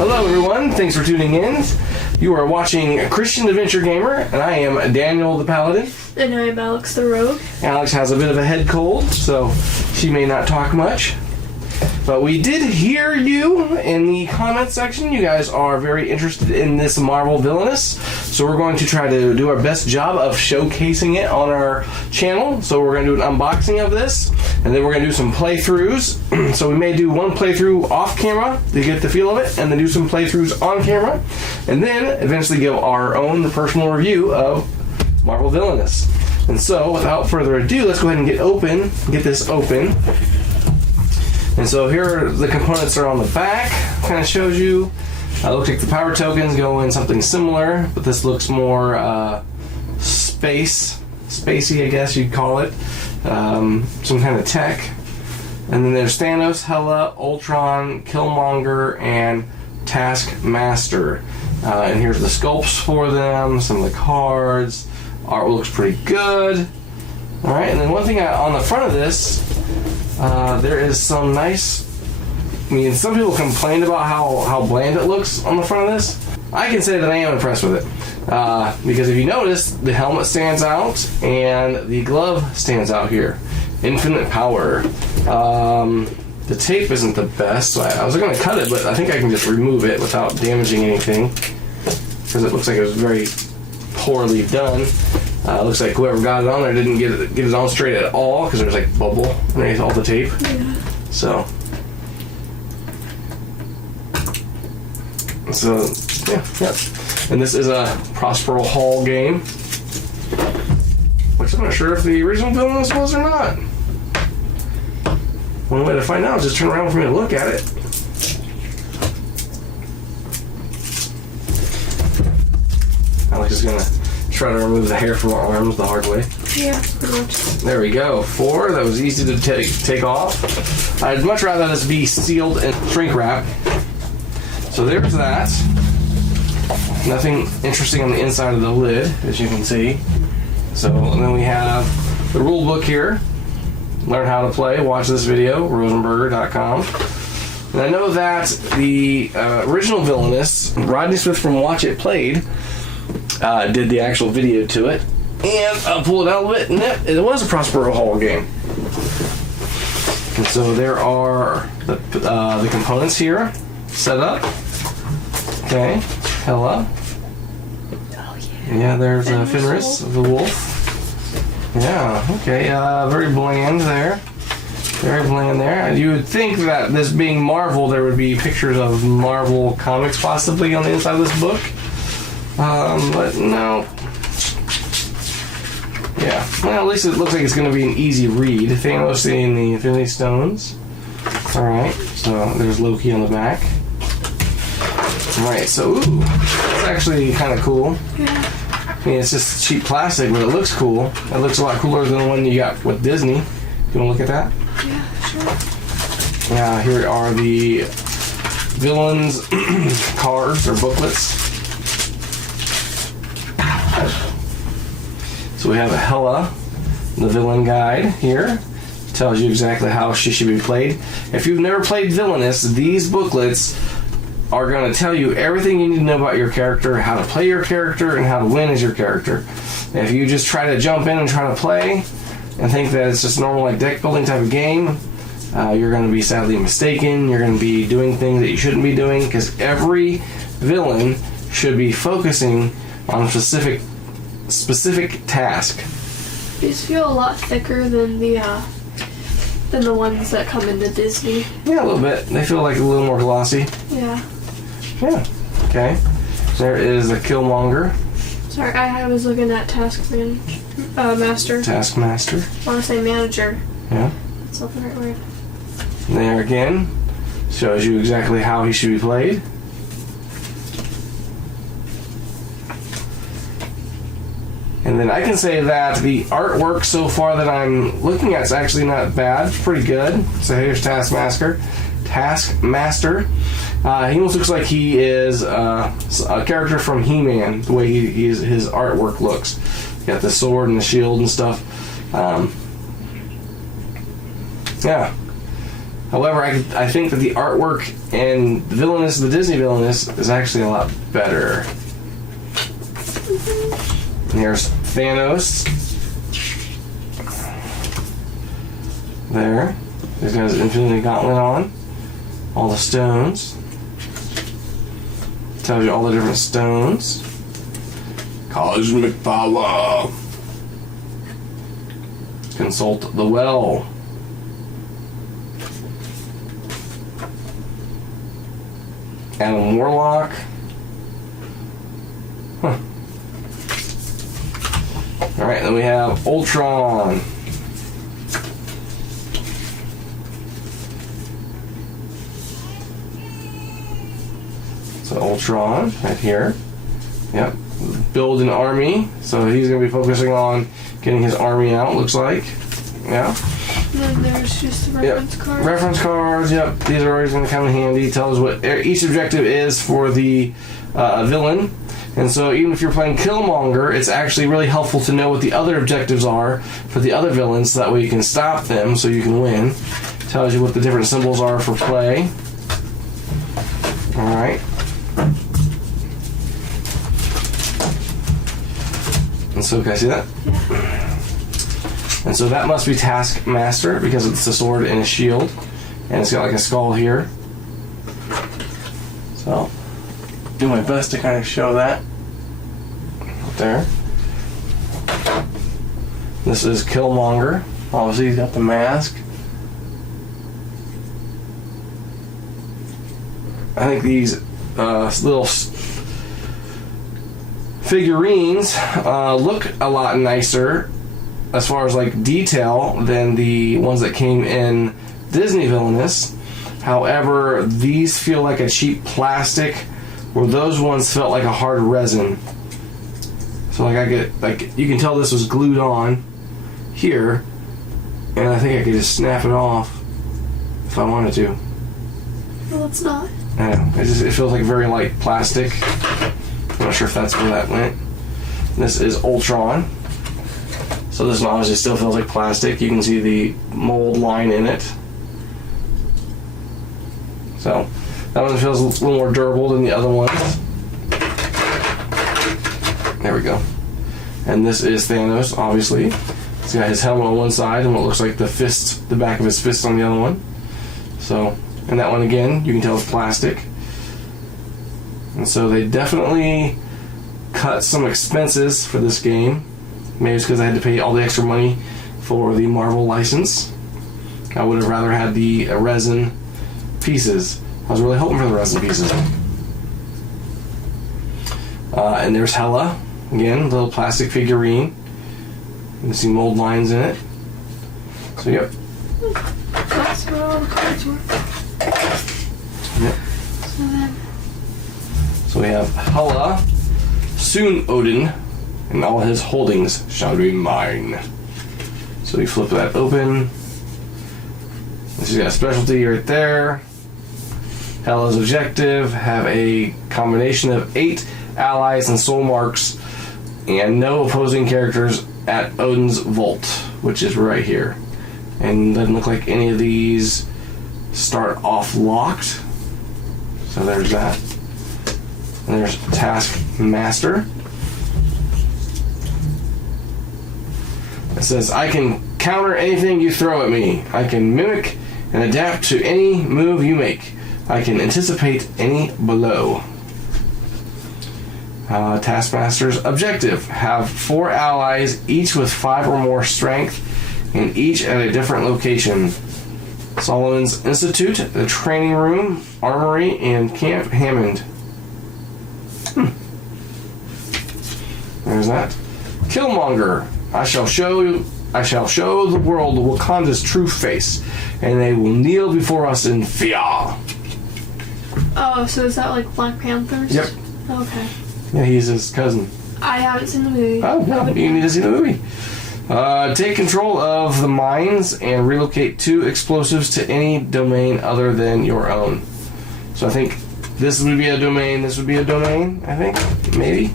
Hello everyone, thanks for tuning in. You are watching Christian Adventure Gamer, and I am Daniel the Paladin. And I am Alex the Rogue. Alex has a bit of a head cold, so she may not talk much. But we did hear you in the comment section. You guys are very interested in this Marvel Villainous. So we're going to try to do our best job of showcasing it on our channel. So we're going to do an unboxing of this, and then we're going to do some playthroughs. So we may do one playthrough off camera to get the feel of it, and then do some playthroughs on camera, and then eventually give our own personal review of Marvel Villainous. And so without further ado, let's go ahead and get this open. And so here the components are on the back. Kind of shows you. Looks like the power tokens go in something similar, but this looks more spacey, I guess you'd call it. Some kind of tech. And then there's Thanos, Hela, Ultron, Killmonger, and Taskmaster. And here's the sculpts for them, some of the cards. Art looks pretty good. Alright, and then one thing on the front of this, there is some nice... I mean, some people complained about how bland it looks on the front of this. I can say that I am impressed with it. Because if you notice, the helmet stands out, and the glove stands out here. Infinite power. The tape isn't the best, so I was going to cut it, but I think I can just remove it without damaging anything. Because it looks like it was very poorly done. Looks like whoever got it on there didn't get it on straight at all, because there's like bubble underneath all the tape. Yeah. So yeah. And this is a Prospero Hall game, which I'm not sure if the original Villainous was or not. One way to find out is just turn around for me to look at it. Alex is gonna try to remove the hair from our arms the hard way. Yeah, pretty much. There we go. 4. That was easy to take off. I'd much rather this be sealed and shrink wrap. So there's that. Nothing interesting on the inside of the lid, as you can see. So and then we have the rule book here. Learn how to play. Watch this video. Ravensburger.com. And I know that the original Villainous, Rodney Smith from Watch It Played, did the actual video to it, and I'll pull it out a bit, and it was a Prospero Hall game. And so there are the components here set up. Okay, Hela. Oh yeah. Yeah, there's Fenris, the wolf. Yeah, okay, very bland there. Very bland there. You would think that this being Marvel, there would be pictures of Marvel comics possibly on the inside of this book. But no. Yeah. Well, at least it looks like it's going to be an easy read. Thanos in the Infinity Stones. Alright, so there's Loki on the back. Alright, so, ooh, it's actually kind of cool. Yeah. I mean, it's just cheap plastic, but it looks cool. It looks a lot cooler than the one you got with Disney. You want to look at that? Yeah, sure. Yeah, here are the villains' cards or booklets. So we have a Hela, the villain guide here. Tells you exactly how she should be played. If you've never played Villainous, these booklets are going to tell you everything you need to know about your character, how to play your character, and how to win as your character. And if you just try to jump in and try to play and think that it's just a normal like deck building type of game, you're going to be sadly mistaken. You're going to be doing things that you shouldn't be doing, because every villain should be focusing on a specific task. These feel a lot thicker than the ones that come into Disney. Yeah, a little bit. They feel like a little more glossy. Yeah. Yeah. Okay. There is a Killmonger. Sorry, I was looking at Taskmaster. Taskmaster. I want to say manager. Yeah. That's not the right word. There again, shows you exactly how he should be played. And then I can say that the artwork so far that I'm looking at is actually not bad. It's pretty good. So here's Taskmaster. He almost looks like he is a character from He-Man, the way his artwork looks. Got the sword and the shield and stuff. Yeah. However, I think that the artwork in Villainous, the Disney Villainous, is actually a lot better. And here's Thanos. There. He's got his Infinity Gauntlet on. All the stones. Tells you all the different stones. Cosmic power. Consult the well. Adam Warlock. Huh. Alright, then we have Ultron. So Ultron, right here. Yep. Build an army. So he's going to be focusing on getting his army out, looks like. Yeah. And then there's just the reference cards. Reference cards, yep. These are always going to come in handy. Tell us what each objective is for the villain. And so even if you're playing Killmonger, it's actually really helpful to know what the other objectives are for the other villains, so that way you can stop them so you can win. Tells you what the different symbols are for play. Alright. And so, can I see that? Yeah. And so that must be Taskmaster, because it's a sword and a shield. And it's got like a skull here. So, do my best to kind of show that. Right there. This is Killmonger. Obviously, he's got the mask. I think these little figurines look a lot nicer as far as like detail than the ones that came in Disney Villainous. However, these feel like a cheap plastic, where those ones felt like a hard resin. So like I get, like, you can tell this was glued on here, and I think I could just snap it off if I wanted to. Well, it's not. I know, it feels like very light plastic. I'm not sure if that's where that went. This is Ultron. So this one obviously still feels like plastic. You can see the mold line in it. So that one feels a little more durable than the other ones. There we go. And this is Thanos, obviously. He's got his helmet on one side and what looks like the fist, the back of his fist on the other one. So, and that one again, you can tell it's plastic. And so they definitely cut some expenses for this game. Maybe it's because I had to pay all the extra money for the Marvel license. I would have rather had the resin pieces. I was really hoping for the resin pieces. And there's Hela. Again, little plastic figurine. You can see mold lines in it. So, yep. That's where all the cards were. Yep. So then... So we have Hela, soon Odin, and all his holdings shall be mine. So we flip that open. She's got a specialty right there. Hela's objective, have a combination of 8 allies and soul marks, and no opposing characters at Odin's vault, which is right here. And doesn't look like any of these start off locked. So there's that. And there's Taskmaster. It says, I can counter anything you throw at me. I can mimic and adapt to any move you make. I can anticipate any blow. Taskmaster's objective. Have 4 allies, each with 5 or more strength, and each at a different location. Solomon's Institute, the training room, armory, and Camp Hammond. There's that. Killmonger. I shall show the world Wakanda's true face, and they will kneel before us in fear. Oh, so is that like Black Panthers? Yep. Okay. Yeah, he's his cousin. I haven't seen the movie. Oh, no, you need to see the movie. Take control of the mines and relocate 2 explosives to any domain other than your own. So I think this would be a domain, this would be a domain, I think, maybe.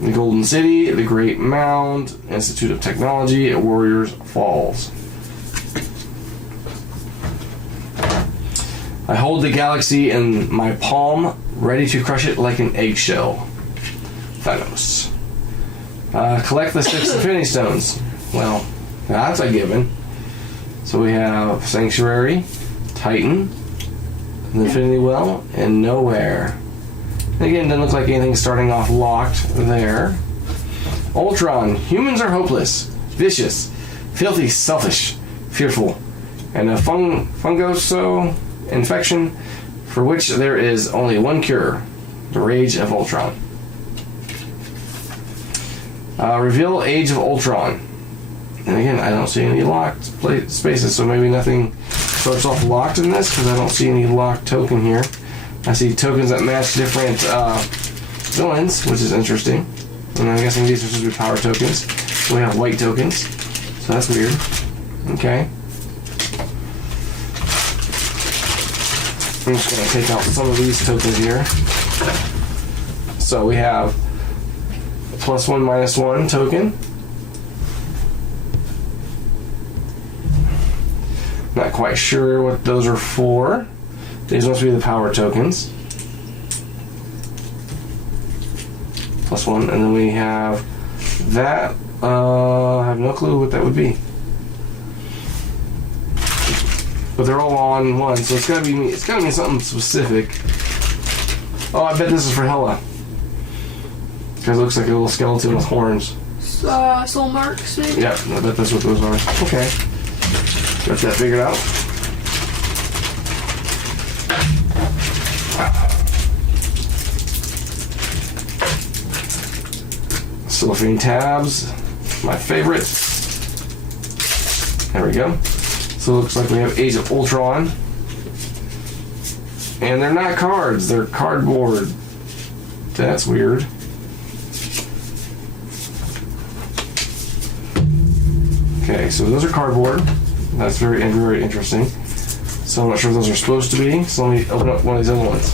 The Golden City, the Great Mound, Institute of Technology at Warriors Falls. I hold the galaxy in my palm, ready to crush it like an eggshell. Thanos. Collect the 6 Infinity Stones. Well, that's a given. So we have Sanctuary, Titan, the Infinity Well, and Nowhere. And again, doesn't look like anything starting off locked there. Ultron. Humans are hopeless, vicious, filthy, selfish, fearful, and a fungoso infection for which there is only one cure: the Rage of Ultron. Reveal Age of Ultron. And again, I don't see any locked spaces, so maybe nothing starts off locked in this, because I don't see any locked token here. I see tokens that match different villains, which is interesting. And I'm guessing these are supposed to be power tokens. So we have white tokens, so that's weird. Okay. I'm just going to take out some of these tokens here. So we have a +1, -1 token. Not quite sure what those are for. These must be the power tokens. +1, and then we have that. I have no clue what that would be. But they're all on one, so it's gotta be something specific. Oh, I bet this is for Hela. Because it looks like a little skeleton with horns. Soul marks, maybe? Yeah, I bet that's what those are. Okay. Got that figured out. Cellophane tabs, my favorite. There we go. So it looks like we have Age of Ultron. And they're not cards, they're cardboard. That's weird. Okay, so those are cardboard. That's very interesting. So I'm not sure if those are supposed to be. So let me open up one of these other ones.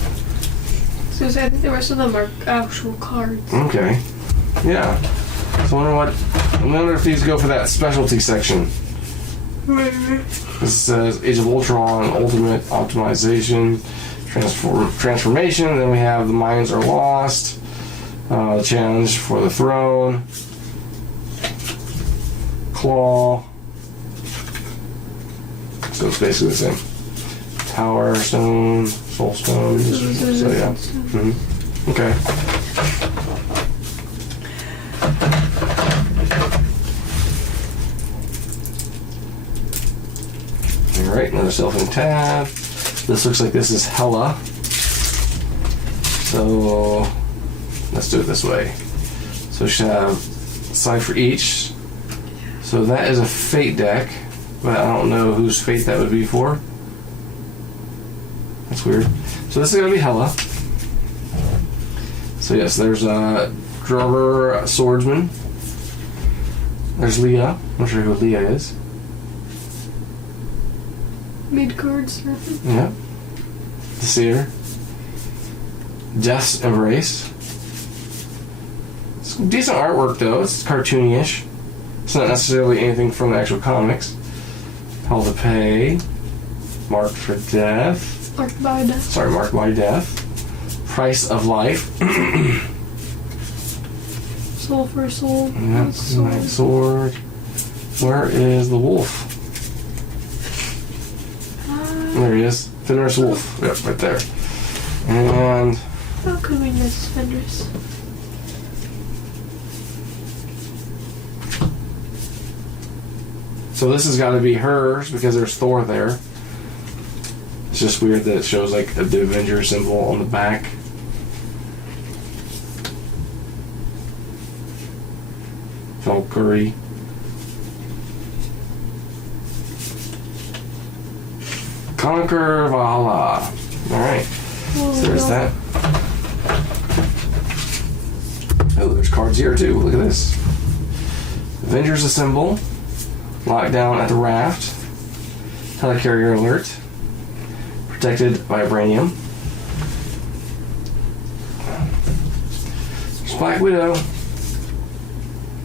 So I think the rest of them are actual cards. Okay. Yeah. So I wonder if these go for that specialty section. This says Age of Ultron, Ultimate Optimization, Transformation. Then we have The Minds Are Lost, the Challenge for the Throne, Claw. So it's basically the same. Power Stone, Soul Stone. So yeah. Mm-hmm. Okay. Alright, another cellophane tab. This looks like this is Hela. So let's do it this way. So we should have a side for each. So that is a Fate deck, but I don't know whose Fate that would be for. That's weird. So this is going to be Hela. So yes, there's a Drummer Swordsman. There's Leah. I'm not sure who Leah is. Mid-cards. Yeah. The Seer. Death's Embrace. It's decent artwork though. It's cartoony-ish. It's not necessarily anything from the actual comics. Hell to Pay. Marked for Death. Marked by Death. Sorry, Marked by Death. Price of Life. Soul for Soul. Yeah, Sword. Where is the wolf? There he is. Fenris Wolf. Yep, right there. And how could we miss Fenris? so this has got to be hers because there's Thor there. It's just weird that it shows like the Avenger symbol on the back. Valkyrie. Conquer Valhalla. Alright. So there's that. Oh, there's cards here too. Look at this. Avengers Assemble. Lockdown at the Raft. Helicarrier Alert. Protected Vibranium. There's Black Widow.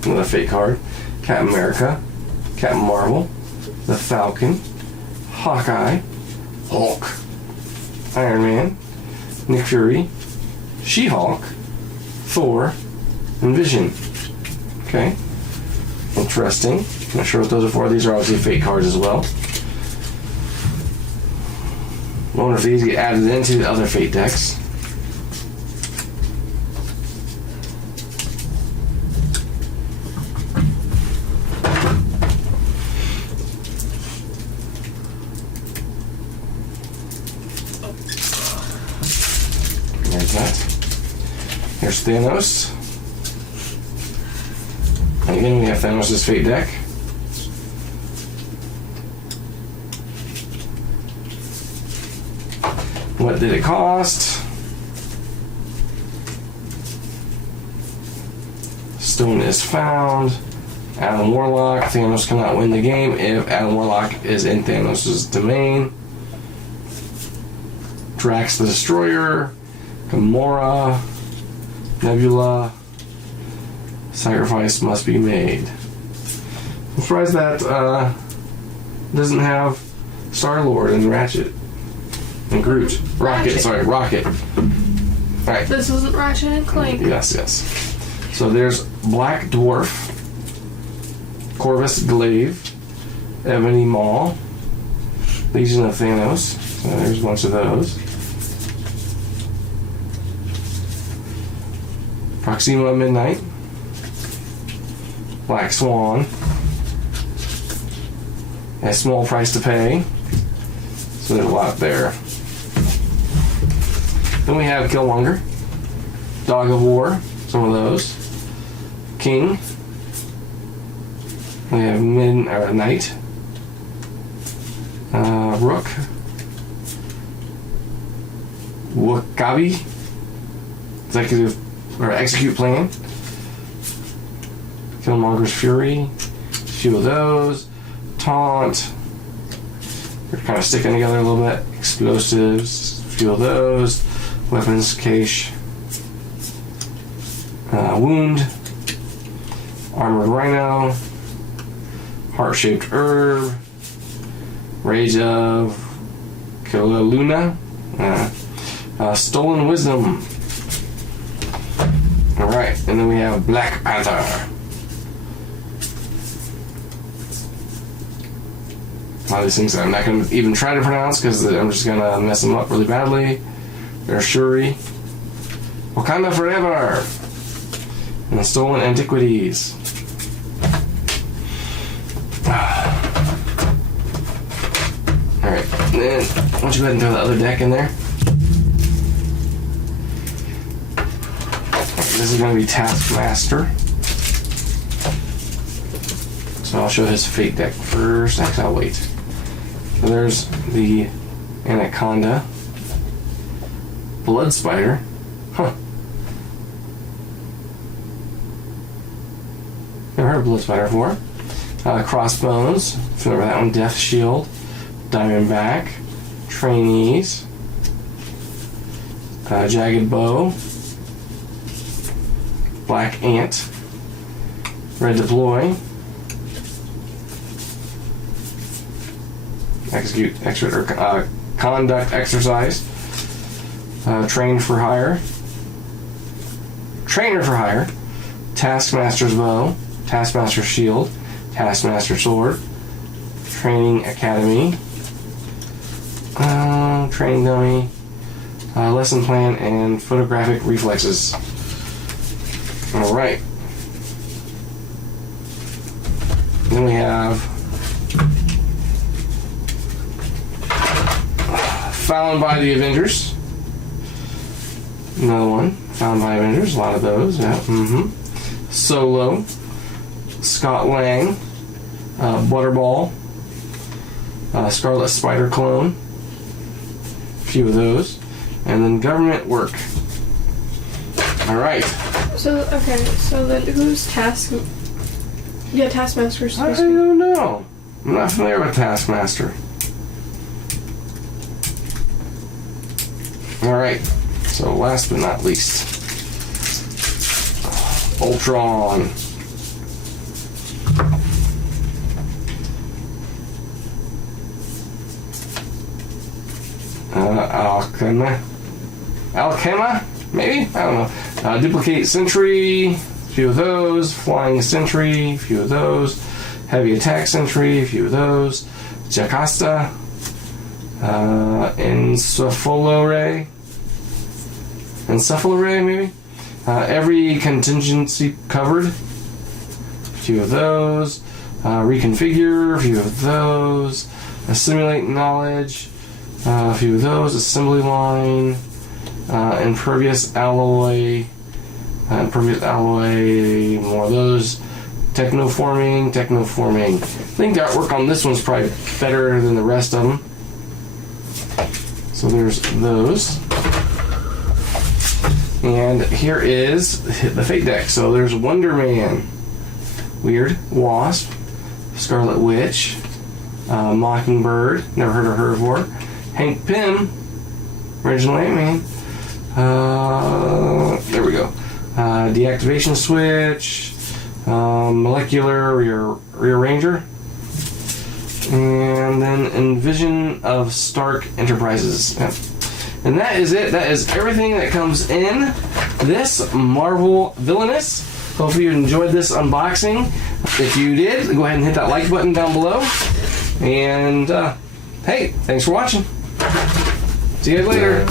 Another Fate card. Captain America. Captain Marvel. The Falcon. Hawkeye. Hulk. Iron Man, Nick Fury, She-Hulk, Thor, and Vision. Okay. Interesting. Not sure what those are for. These are obviously fake cards as well. I wonder if these get added into the other fate decks. There's that. Here's Thanos. And again, we have Thanos' fate deck. What did it cost? Stone is found. Adam Warlock. Thanos cannot win the game if Adam Warlock is in Thanos' domain. Drax the Destroyer. Gamora. Nebula. Sacrifice must be made. I'm surprised that doesn't have Star-Lord and Ratchet. And Groot. Rocket. Alright. This isn't Ratchet and Clank. Yes. So there's Black Dwarf, Corvus Glaive, Ebony Maw, Legion of Thanos. So there's a bunch of those. Proxima Midnight, Black Swan, a small price to pay. So there's a lot there. Then we have Killmonger, Dog of War, some of those. King. We have Knight. Rook. Wakabi. Executive or Execute Plan. Killmonger's Fury. A few of those. Taunt. They're kind of sticking together a little bit. Explosives. A few of those. Weapons Cache. Wound. Armored Rhino. Heart-shaped Herb. Rage of Luna. Stolen Wisdom. Alright, and then we have Black Panther. A lot of these things I'm not going to even try to pronounce because I'm just going to mess them up really badly. There's Shuri. Wakanda Forever. And the Stolen Antiquities. Alright, then why don't you go ahead and throw the other deck in there? This is going to be Taskmaster. So I'll show his fate deck first. Actually, I'll wait. So there's the Anaconda. Blood Spider. Huh. Never heard of Blood Spider before. Crossbones. Remember that one. Death Shield. Diamondback. Trainees. Jagged Bow. Black Ant. Red Deploy. Conduct Exercise. Train for Hire. Trainer for Hire. Taskmaster's Bow. Taskmaster's Shield. Taskmaster Sword. Training Academy. Training Dummy. Lesson Plan and Photographic Reflexes. Alright. Then we have Found by the Avengers. Another one. Found by Avengers. A lot of those. Yeah. Solo. Scott Lang. Butterball. Scarlet Spider Clone. A few of those. And then Government Work. Alright. So then who's Taskmaster's I don't know. I'm not familiar with Taskmaster. Alright. So last but not least. Ultron. Alchema, maybe? I don't know. Duplicate Sentry, a few of those. Flying Sentry, a few of those. Heavy Attack Sentry, a few of those. Jocasta, Encephalorray, maybe? Every contingency covered, a few of those. Reconfigure, a few of those. Assimilate knowledge, a few of those. Assembly line, impervious alloy, more of those. Technoforming. I think the artwork on this one's probably better than the rest of them. So there's those. And here is the Fate deck. So there's Wonder Man, Weird, Wasp, Scarlet Witch, Mockingbird, never heard of her before, Hank Pym, original Ant-Man, there we go, Deactivation Switch, Molecular Rearranger, and then Envision of Stark Enterprises. Yep. And that is it. That is everything that comes in this Marvel Villainous. Hopefully you enjoyed this unboxing. If you did, go ahead and hit that like button down below. And, hey, thanks for watching. See you guys later.